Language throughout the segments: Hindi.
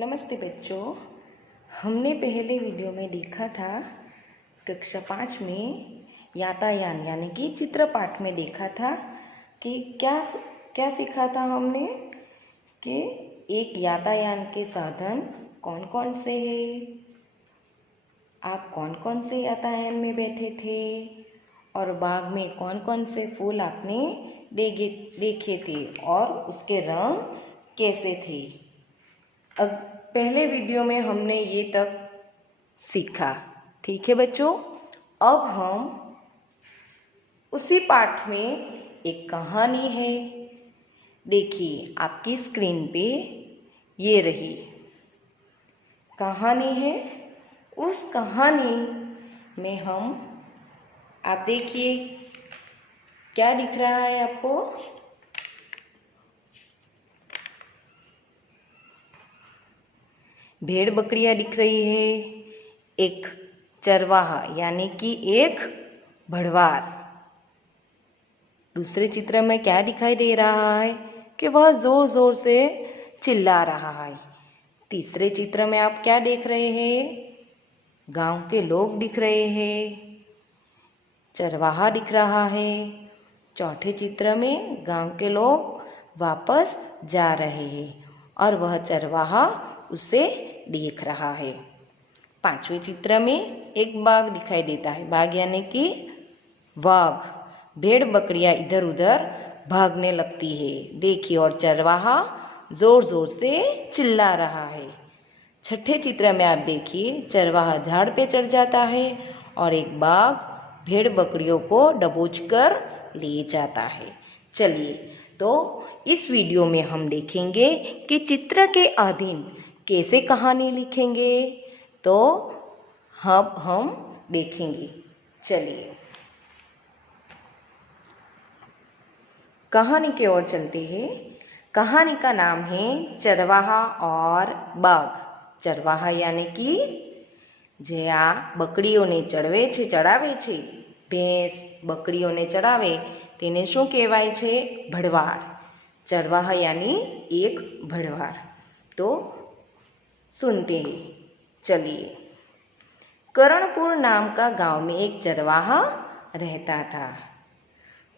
नमस्ते बच्चों। हमने पहले वीडियो में देखा था कक्षा 5 में यातायान यानी कि चित्र पाठ में देखा था कि क्या सीखा था हमने कि एक यातायान के साधन कौन कौन से हैं, आप कौन कौन से यातायान में बैठे थे और बाग में कौन कौन से फूल आपने देखे थे और उसके रंग कैसे थे। अब पहले वीडियो में हमने ये तक सीखा, ठीक है बच्चों। अब हम उसी पाठ में एक कहानी है, देखिए आपकी स्क्रीन पे ये रही कहानी है। उस कहानी में आप देखिए क्या दिख रहा है आपको। भेड़ बकरियां दिख रही है, एक चरवाहा यानी कि एक भड़वार। दूसरे चित्र में क्या दिखाई दे रहा है कि वह जोर जोर से चिल्ला रहा है। तीसरे चित्र में आप क्या देख रहे हैं, गांव के लोग दिख रहे हैं, चरवाहा दिख रहा है। चौथे चित्र में गांव के लोग वापस जा रहे हैं और वह चरवाहा उसे देख रहा है। पांचवें चित्र में एक बाघ दिखाई देता है, बाघ यानी कि वाघ। भेड़ बकरियां इधर उधर भागने लगती है, देखिए, और चरवाहा जोर जोर से चिल्ला रहा है। छठे चित्र में आप देखिए चरवाहा झाड़ पे चढ़ जाता है और एक बाघ भेड़ बकरियों को दबोच कर ले जाता है। चलिए, तो इस वीडियो में हम देखेंगे कि चित्र के अधीन कैसे कहानी लिखेंगे, तो हम देखेंगे। चलिए कहानी की ओर चलते हैं। कहानी का नाम है चरवाहा और बाघ। चरवाहा यानी कि जे आ बकरीओने चरावे छे, भैंस बकरीओने चरावे तेने शुं कहेवाय छे? भड़वार। चरवाहा यानी एक भड़वार। तो सुनते हैं, चलिए। करणपुर नाम का गांव में एक चरवाहा रहता था।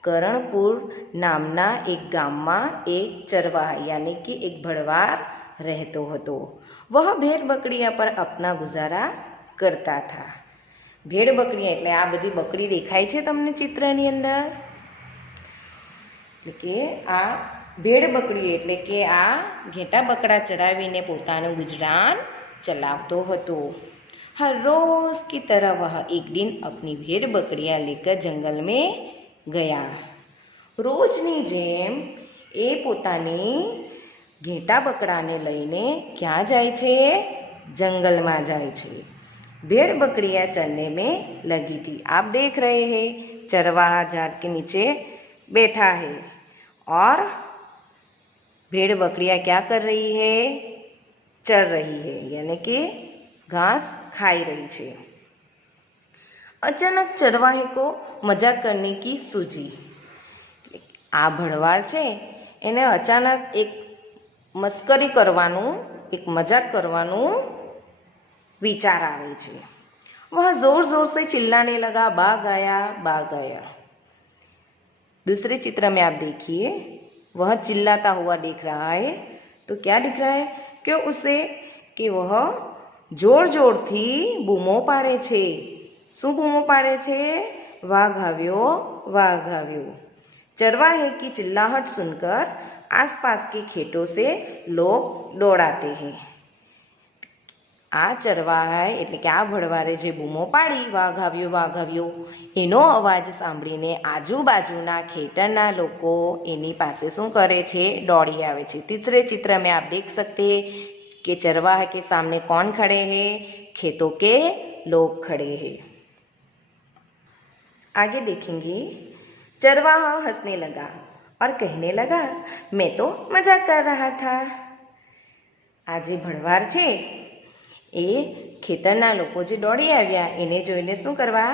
करणपुर नामना एक गामમાં एक चरवाहा यानी कि एक भड़वार रहतो હતો। वह भेड़ बकरिया पर अपना गुजारा करता था। भेड़ बकरिया એટલે આ બધી બકરી દેખાય છે તમને ચિત્રની અંદર, એટલે કે આ भेड़ बकरी એટલે કે આ ઘેટા બકરા ચરાવીને પોતાનું ગુજરાન ચલાવતો હતો। हर रोज की तरह वह एक दिन अपनी भेड़ बकरियां लेकर जंगल में गया। रोजनी जेम ए पोतानी घेटा बकराने लईने क्या जाय छे? जंगल में जाय छे। भेड़ बकरियां चरने में लगी थी। आप देख रहे हैं चरवाहा झाड़ के नीचे बैठा है और भेड़ बकरियां क्या कर रही है? चर रही है, यानी कि घास खाई रही छे। अचानक चरवाहे को मजाक करने की सूझी। आ भड़वार छे एने अचानक एक मस्करी करवानुं, एक मजाक करवानुं विचार आवे छे। वह जोर जोर से चिल्लाने लगा, बाघ आया, बाघ आया। दूसरे चित्र में आप देखिए वह चिल्लाता हुआ दिख रहा है। तो क्या दिख रहा है कि वह जोर जोर थी बूमो पाड़े छे। શું બૂમો પાડે છે? વાઘ આવ્યો, વાઘ આવ્યો। चरवाहे की चिल्लाहट सुनकर आसपास के खेतों से लोग दौड़ाते हैं। आ चरवाहा એટલે કે આ ભડવારે જે બૂમો પાડી વાઘ આવ્યો એનો અવાજ સાંભળીને આજુબાજુના ખેતરના લોકો એની પાસે શું કરે છે? દોડી આવે છે। तीसरे चित्र में आप देख सकते हैं कि चरवाहे के सामने कौन खड़े हैं? खेतों के लोग खड़े हैं। आगे देखेंगे। चरवाहा हंसने लगा और कहने लगा, मैं तो मजाक कर रहा था। आज भड़वार छे ए खेतरना लोको जे दौड़ी आव्या एने जोईने शुं करवा?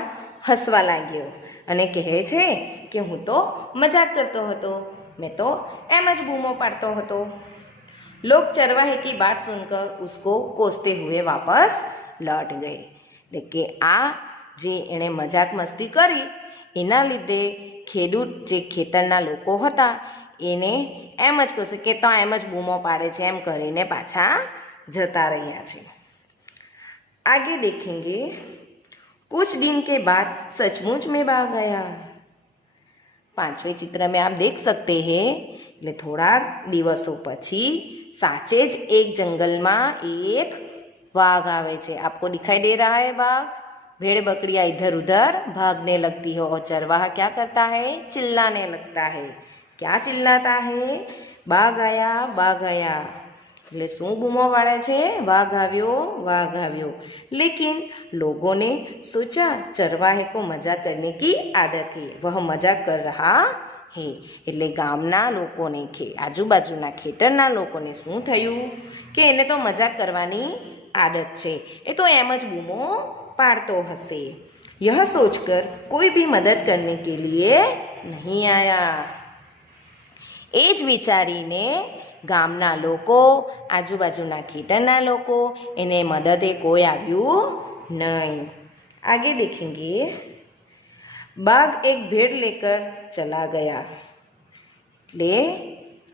हसवा लाग्यो अने कहे छे कि हूँ तो मजाक करतो हतो, मैं तो एम ज बूमो पाड़तो हतो। लोग चरवाहे की बात सुनकर उसको कोसते हुए वापस लौट गए। लेकिन आ જે એણે મજાક મસ્તી કરી એના લીધે ખેડૂત જે ખેતરના લોકો હતા એને એમ જ કહેશે કે તો એમ જ બૂમો પાડે છે એમ કરીને પાછા જતા રહ્યા છે। आगे देखेंगे कुछ दिन के बाद सचमुच में बाघ आया। पांचवें चित्र में आप देख सकते हैं એટલે થોડા દિવસો પછી સાચે જ એક જંગલમાં એક बाघ आवे छे। आपको दिखाई दे रहा है बाघ? भेड़ बकरियां इधर उधर भागने लगती है और चरवाहा क्या करता है? चिल्लाने लगता है। क्या चिल्लाता है? बाघ आया, बाघ आया। એટલે શું બૂમો પાડે છે? વાઘ આવ્યો, વાઘ આવ્યો। लेकिन लोगों ने सोचा चरवाहे को मजाक करने की आदत है, वह मजाक कर रहा है। એટલે ગામના લોકોને આજુબાજુના ખેતરના લોકોને શું થયું કે એને તો મજાક કરવાની आदत છે, એ તો એમ જ બૂમો पाड़तो हसे। यह सोचकर कोई भी मदद करने के लिए नहीं आया। एज विचारीने गामना लोको आजूबाजूना खेतरना लोको एने मददे कोई आव्यू नहीं। आगे देखेंगे बाघ एक भेड़ लेकर चला गया। ले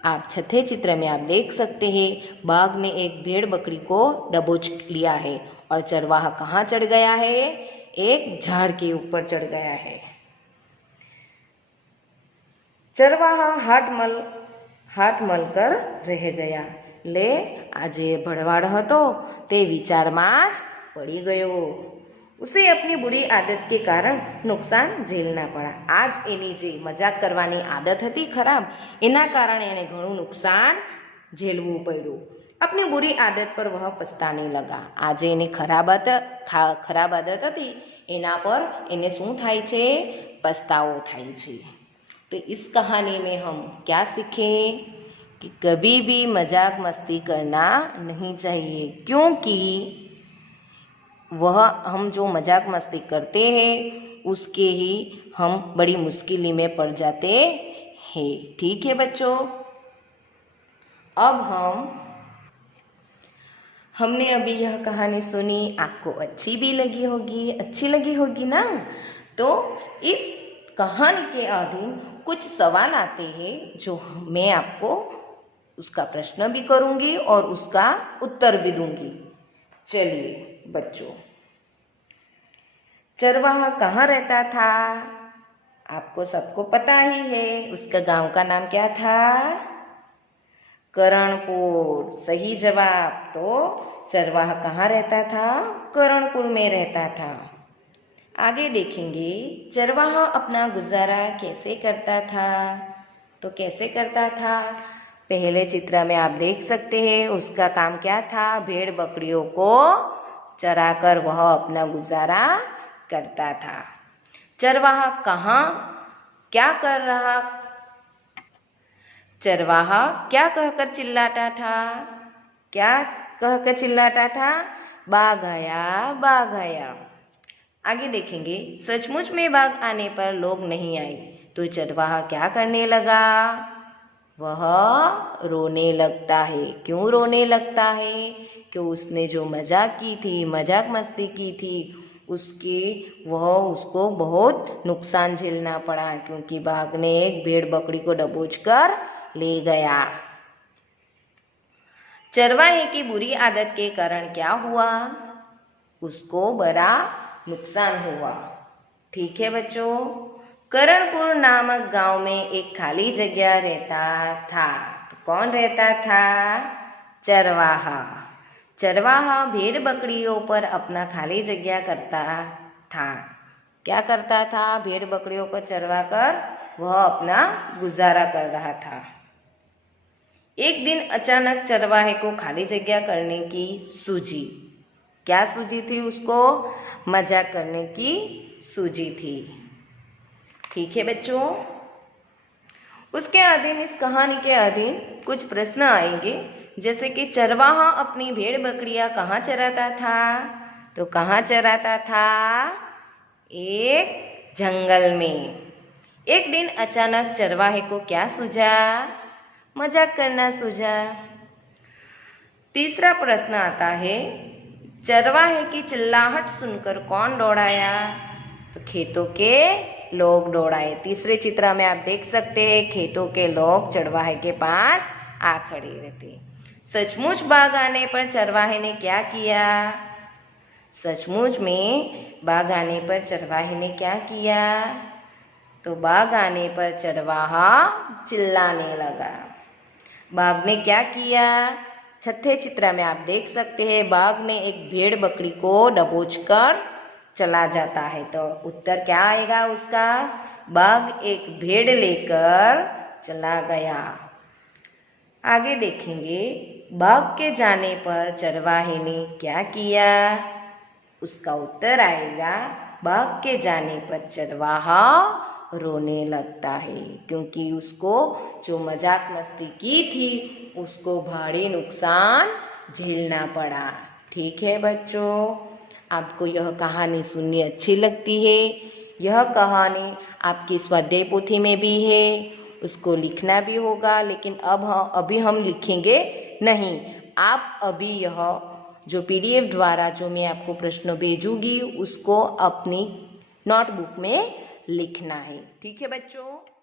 आप छठे चित्र में आप देख सकते हैं बाघ ने एक भेड़ बकरी को दबोच लिया है और चरवाहा कहाँ चढ़ गया है? एक झाड़ के ऊपर चढ़ गया है। चरवाहा हाथ मल कर रह गया। ले आजे भड़वाड़ हतो ते विचार में ज पड़ी गयो। उसे अपनी बुरी आदत के कारण नुकसान झेलना पड़ा। आज एनी जे मजाक करवानी आदत हती खराब एना कारण एने घणुं नुकसान झेलवू पड्युं। अपनी बुरी आदत पर वह पछताने लगा। आज एने खराब आदत हती एना पर एने शुं थाय छे? पछतावो थाय छे। तो इस कहानी में हम क्या सीखें कि कभी भी मजाक मस्ती करना नहीं चाहिए, क्योंकि वह हम जो मजाक मस्ती करते हैं उसके ही हम बड़ी मुश्किल में पड़ जाते हैं। ठीक है बच्चों, अब हमने अभी यह कहानी सुनी, आपको अच्छी लगी होगी ना? तो इस कहानी के अधीन कुछ सवाल आते हैं जो मैं आपको उसका प्रश्न भी करूँगी और उसका उत्तर भी दूंगी। चलिए बच्चों, चरवाहा कहाँ रहता था? आपको सबको पता ही है, उसका गांव का नाम क्या था? करणपुर। सही जवाब। तो चरवाहा कहाँ रहता था? करणपुर में रहता था। आगे देखेंगे चरवाहा अपना गुजारा कैसे करता था। तो कैसे करता था? पहले चित्र में आप देख सकते हैं उसका काम क्या था? भेड़ बकरियों को चराकर वह अपना गुजारा करता था। चरवाहा क्या कर रहा? चरवाहा क्या कहकर चिल्लाता था? क्या कहकर चिल्लाता था? बाघ आया, बाघ आया। आगे देखेंगे सचमुच में बाघ आने पर लोग नहीं आए तो चरवाहा क्या करने लगा? वह रोने लगता है। क्यों रोने लगता है? कि उसने जो मजाक की थी, मजाक मस्ती की थी, उसको बहुत नुकसान झेलना पड़ा, क्योंकि बाघ ने एक भेड़ बकरी को दबोच कर ले गया। चरवाहे की बुरी आदत के कारण क्या हुआ? उसको बड़ा नुकसान हुआ। ठीक है बच्चों, करणपुर नामक गांव में एक खाली जगह रहता था। तो कौन रहता था? चरवाहा। चरवाहा भेड़ बकरियों पर अपना खाली जगह करता था। क्या करता था? भेड़ बकरियों को चरवा कर वह अपना गुजारा कर रहा था। एक दिन अचानक चरवाहे को खाली जगह करने की सूझी। क्या सूझी थी उसको? मजाक करने की सूझी थी। ठीक है बच्चों, उसके अधीन इस कहानी के अधीन कुछ प्रश्न आएंगे, जैसे कि चरवाहा अपनी भेड़ बकरियां कहाँ चराता था? तो कहाँ चराता था? एक जंगल में। एक दिन अचानक चरवाहे को क्या सूझा? मजाक करना सूझा। तीसरा प्रश्न आता है, चरवाहे की चिल्लाहट सुनकर कौन दौड़ाया? तो खेतों के लोग दौड़ाए। तीसरे चित्र में आप देख सकते हैं, खेतों के लोग चरवाहे के पास आ खड़े रहते। सचमुच बाघ आने पर चरवाहे ने क्या किया? सचमुच में बाघ आने पर चरवाहे ने क्या किया? तो बाघ आने पर चरवाहा चिल्लाने लगा। बाघ ने क्या किया? छठे चित्र में आप देख सकते हैं, बाघ ने एक भेड़ बकरी को दबोचकर चला जाता है। तो उत्तर क्या आएगा उसका? बाघ एक भेड़ लेकर चला गया। आगे देखेंगे, बाघ के जाने पर चरवाहे ने क्या किया? उसका उत्तर आएगा, बाघ के जाने पर चरवाहा रोने लगता है, क्योंकि उसको जो मजाक मस्ती की थी उसको भारी नुकसान झेलना पड़ा। ठीक है बच्चों, आपको यह कहानी सुननी अच्छी लगती है? यह कहानी आपकी स्वाध्याय पोथी में भी है, उसको लिखना भी होगा, लेकिन अभी हम लिखेंगे नहीं। आप अभी यह जो PDF द्वारा जो मैं आपको प्रश्न भेजूंगी उसको अपनी नोटबुक में लिखना है। ठीक है बच्चों।